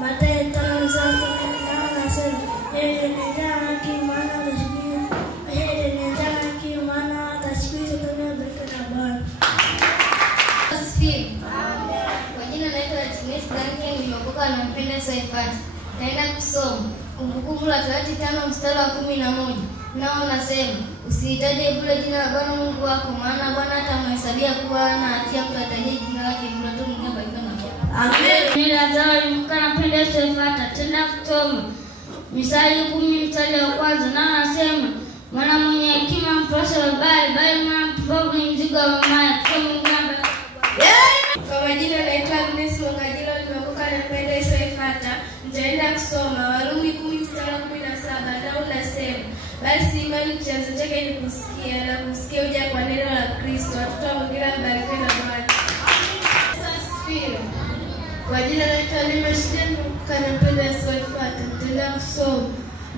Mathayo 5:9 nasema heri ni haki maana atashibisha, heri ni haki maana atashibisha dunia baraka na Bwana. Asifiwe. Amen. Kwa jina naitwa Agnes Duncan, nimeokoka na mpenda Saifati. Naenda kusoma Kumbukumbu la Torati 5:11. Nao nasema usihitaje bure jina la Bwana Mungu wako, maana Bwana atamhesabia kuwa hana hatia mtu ataje jina lake bure tu. Mungu abariki na Bwana. Amen. Mimi nimeokoka na mpenda Saifati. Tenda kusoma Misali 10:1. Nao nasema mwana mwenye hekima mpasa babaya, bali mwana mpumbavu ni mzigo wa mamaye. Kwa majina naitwa Agnes Mwangajilo, nimeokoka na mpenda Saifati. Nitaenda kusoma Warumi 10:17. Nao nasema basi imani chanzo chake ni kusikia, na kusikia huja kwa neno la Kristo. Watoto wa Mungu mbarikiwe na Bwana. Asifiwe. Kwa jina naitwa Neema Shiden, nimeokoka na mpenda Saifati. Nitaenda kusoma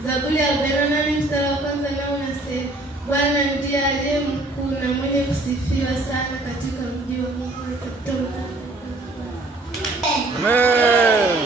Zaburi 48:1. Nao nasema Bwana ndiye aliye mkuu na mwenye kusifiwa sana katika mji wa Mungu wetu. Amen.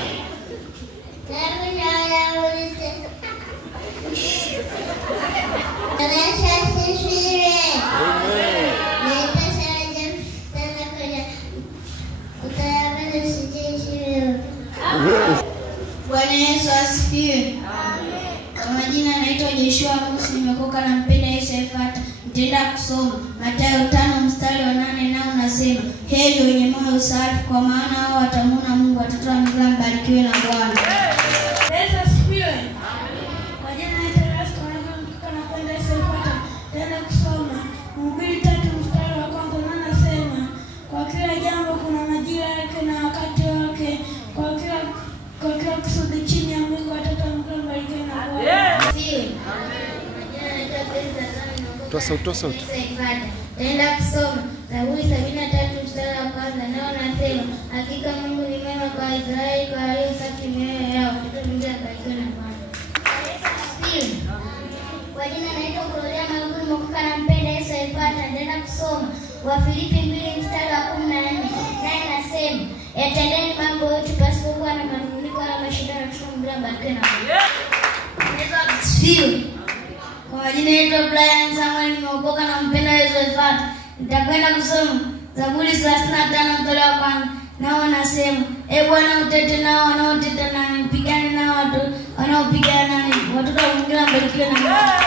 Bwana Yesu asifiwe. Amen. Kwa majina naitwa Joshua Musi, nimeokoka na mpenda Saifati. Nitaenda kusoma Mathayo 5:8. Nao nasema heri wenye moyo safi, kwa maana hao watamuona Mungu. Watoto wa Mungu mbarikiwe na Bwana. Yesu asifiwe. Kwa jina naitwa Rasta, nimeokoka na mpenda Saifati. Nitaenda kusoma Mhubiri 3:1. Nao nasema kwa kila jambo kuna majira yake na wakati wake, kwa kila kusudi chini ya Mungu. Watoto wa Mungu mbarikiwe na Bwana. Asifiwe. Majina naitwa Pesa Tani, nimeokoka Toa sauti. Nitaenda kusoma Zaburi 73:1. Nao nasema hakika Mungu ni mwema kwa Israeli, kwa walio safi mioyo yao. Watoto wa Mungu mbarikiwe na Bwana. Asifiwe. Kwa jina naitwa Gloria Magumu, nimeokoka na mpenda Saifati. Nitaenda kusoma Wafilipi 2:14. Naye nasema yatendeni mambo yote pasipokuwa na manunguniko wala mashindano. Watoto wa Mungu mbarikiwe na Bwana. Asifiwe. Kwa majina yetu Brian Samuel, nimeokoka na mpenda Saifati. Nitakwenda kusoma Zaburi 35:1. Nao nasema Bwana utete nao wanaoteta nami, pigane nao watu wanaopigana nami. Watoto wa Mungu mbarikiwe na Bwana.